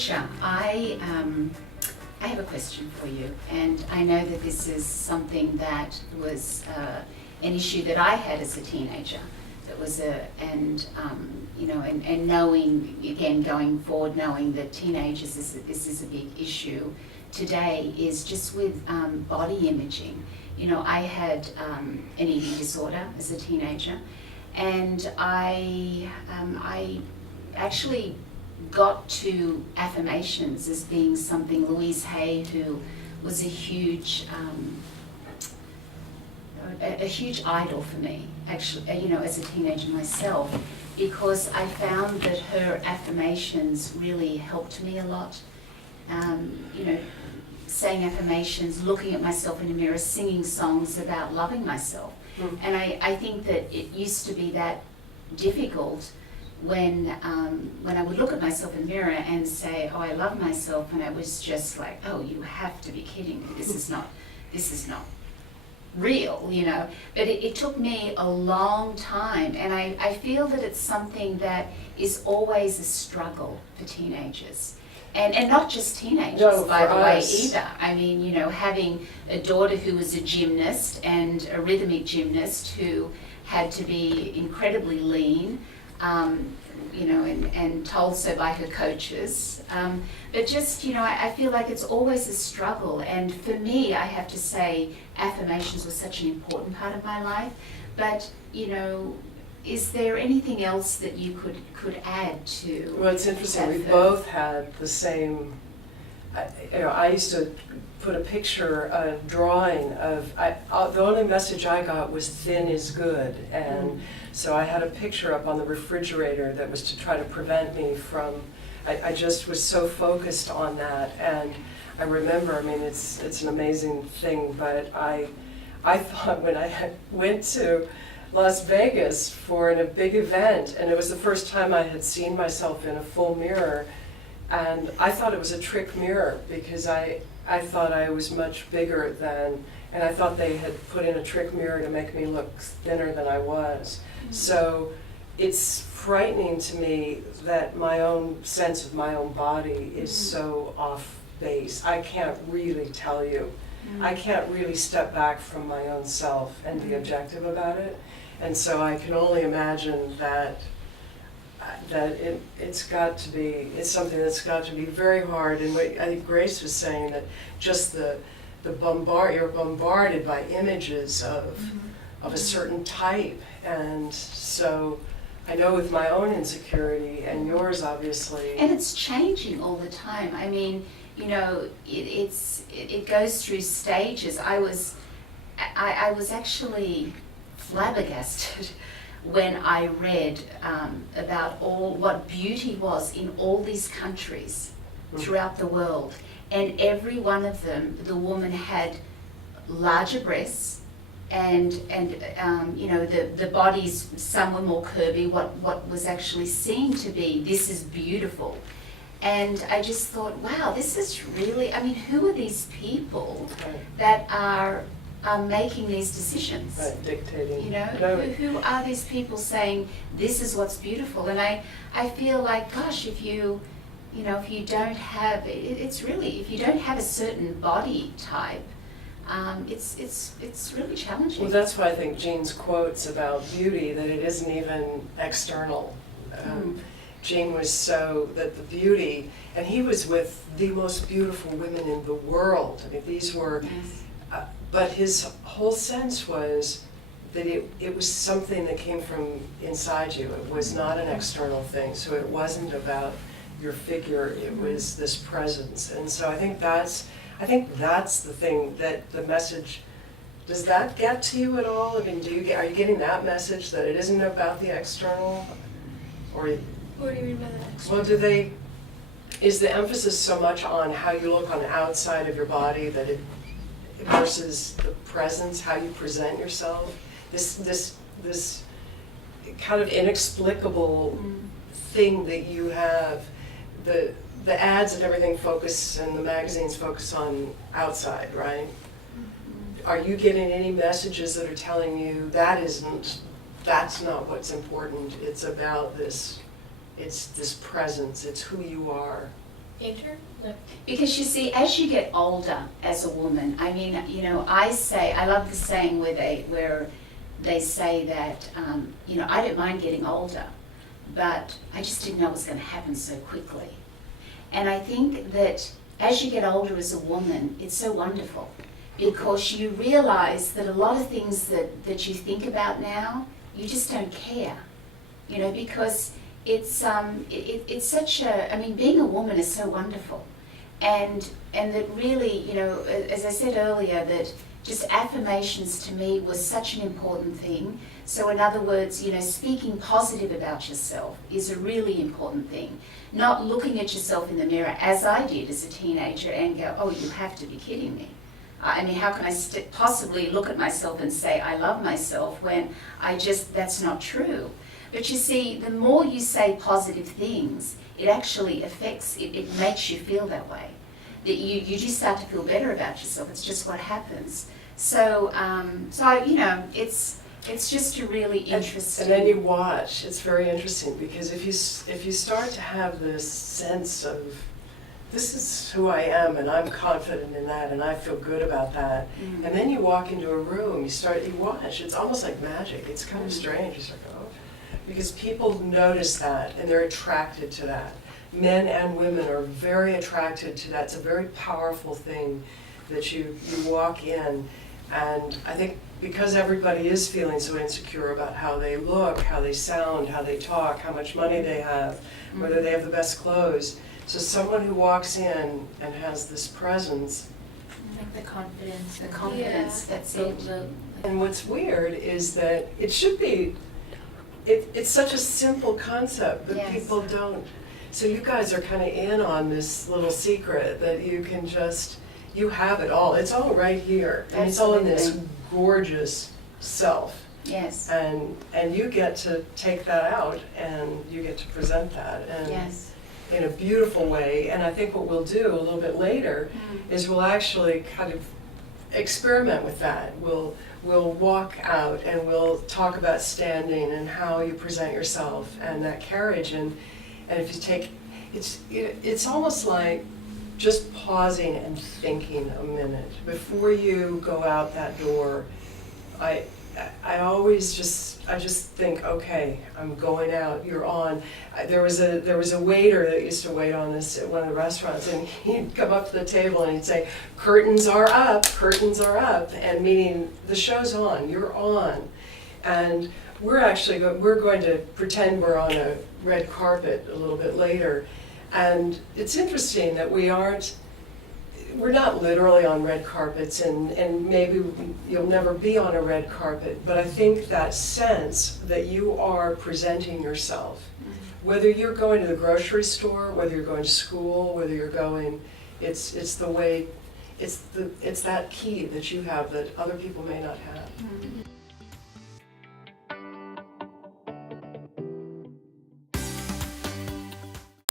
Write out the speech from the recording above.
Patricia, I have a question for you, and I know that this is something that was an issue that I had as a teenager. That was and knowing, again, going forward, knowing that teenagers, this is a big issue today, is just with body imaging. You know, I had an eating disorder as a teenager, and I actually got to affirmations as being something. Louise Hay, who was a huge idol for me, actually, you know, as a teenager myself, because I found that her affirmations really helped me a lot. You know, saying affirmations, looking at myself in the mirror, singing songs about loving myself. And I think that it used to be that difficult when I would look at myself in the mirror and say, oh, I love myself, and I was just like, oh, you have to be kidding me, this is not real, you know. But it took me a long time, and I feel that it's something that is always a struggle for teenagers. And not just teenagers, by the way, either. I mean, you know, having a daughter who was a gymnast, and a rhythmic gymnast who had to be incredibly lean, you know, and told so by her coaches. But just, you know, I feel like it's always a struggle. And for me, I have to say, affirmations was such an important part of my life. But, you know, is there anything else that you could add to? Well, it's interesting. We both had the same. I used to put a picture, a drawing of. The only message I got was "thin is good," and so I had a picture up on the refrigerator that was to try to prevent me from. I just was so focused on that, and I remember. I mean, it's an amazing thing, but I thought when I went to Las Vegas for a big event, and it was the first time I had seen myself in a full mirror, and I thought it was a trick mirror because I thought I was much bigger than, and I thought they had put in a trick mirror to make me look thinner than I was. So it's frightening to me that my own sense of my own body is so off base. I can't really tell you. I can't really step back from my own self and be objective about it. And so I can only imagine that it's something that's got to be very hard. And what I think Grace was saying, that just you're bombarded by images of a certain type. And so I know with my own insecurity, and yours obviously. And it's changing all the time. I mean, you know, it goes through stages. I was actually flabbergasted when I read about what beauty was in all these countries throughout the world, and every one of them, the woman had larger breasts, and you know, the bodies, some were more curvy. What was actually seen to be, this is beautiful. And I just thought, wow, this is really, I mean, who are these people that are making these decisions? Right, dictating. You know, who are these people saying this is what's beautiful? And I feel like, gosh, if you don't have, it's really, if you don't have a certain body type, it's really challenging. Well, that's why I think Jean's quotes about beauty, that it isn't even external. Jean was so that the beauty, and he was with the most beautiful women in the world. I mean, these were, but his whole sense was that it was something that came from inside you. It was not an external thing. So it wasn't about your figure. It was this presence. And so I think that's the thing, that the message. Does that get to you at all? I mean, are you getting that message that it isn't about the external, or? What do you mean by that? Well, is the emphasis so much on how you look on the outside of your body that versus the presence, how you present yourself? This kind of inexplicable thing that you have. The ads and everything focus, and the magazines focus on outside, right? Are you getting any messages that are telling you that's not what's important? It's about this. It's this presence. It's who you are. Enter? No. Because you see, as you get older as a woman, I mean, you know, I love the saying where they say that, you know, I don't mind getting older, but I just didn't know it was going to happen so quickly. And I think that as you get older as a woman, it's so wonderful because you realize that a lot of things that you think about now, you just don't care, you know, because it's such a, I mean, being a woman is so wonderful. And that really, you know, as I said earlier, that just affirmations to me was such an important thing. So in other words, you know, speaking positive about yourself is a really important thing. Not looking at yourself in the mirror, as I did as a teenager, and go, oh, you have to be kidding me. I mean, how can I possibly look at myself and say I love myself when that's not true. But you see, the more you say positive things, it actually affects, it makes you feel that way. That you just start to feel better about yourself. It's just what happens. So, you know, it's just a really interesting. And then you watch. It's very interesting because if you start to have this sense of, this is who I am, and I'm confident in that, and I feel good about that. Mm. And then you walk into a room, you watch. It's almost like magic. It's kind of strange. It's like, oh, because people notice that, and they're attracted to that. Men and women are very attracted to that. It's a very powerful thing that you walk in, and I think because everybody is feeling so insecure about how they look, how they sound, how they talk, how much money they have, whether they have the best clothes. So someone who walks in and has this presence. Like the confidence. The confidence, that's it. And what's weird is that it should be, it's such a simple concept that Yes. people don't. So you guys are kind of in on this little secret that you can just, you have it all. It's all right here. And it's all in this Absolutely. gorgeous self. Yes. And you get to take that out and you get to present that. And Yes. in a beautiful way. And I think what we'll do a little bit later is we'll actually kind of experiment with that. We'll walk out and we'll talk about standing and how you present yourself and that carriage. And if you take, it's almost like just pausing and thinking a minute before you go out that door. I always just think, okay, I'm going out, you're on. There was a waiter that used to wait on us at one of the restaurants, and he'd come up to the table and he'd say, curtains are up, and meaning the show's on, you're on. And we're going to pretend we're on a red carpet a little bit later. And it's interesting that we're not literally on red carpets, and maybe you'll never be on a red carpet, but I think that sense that you are presenting yourself, whether you're going to the grocery store, whether you're going to school, whether you're going, it's the way, it's that key that you have that other people may not have. Mm.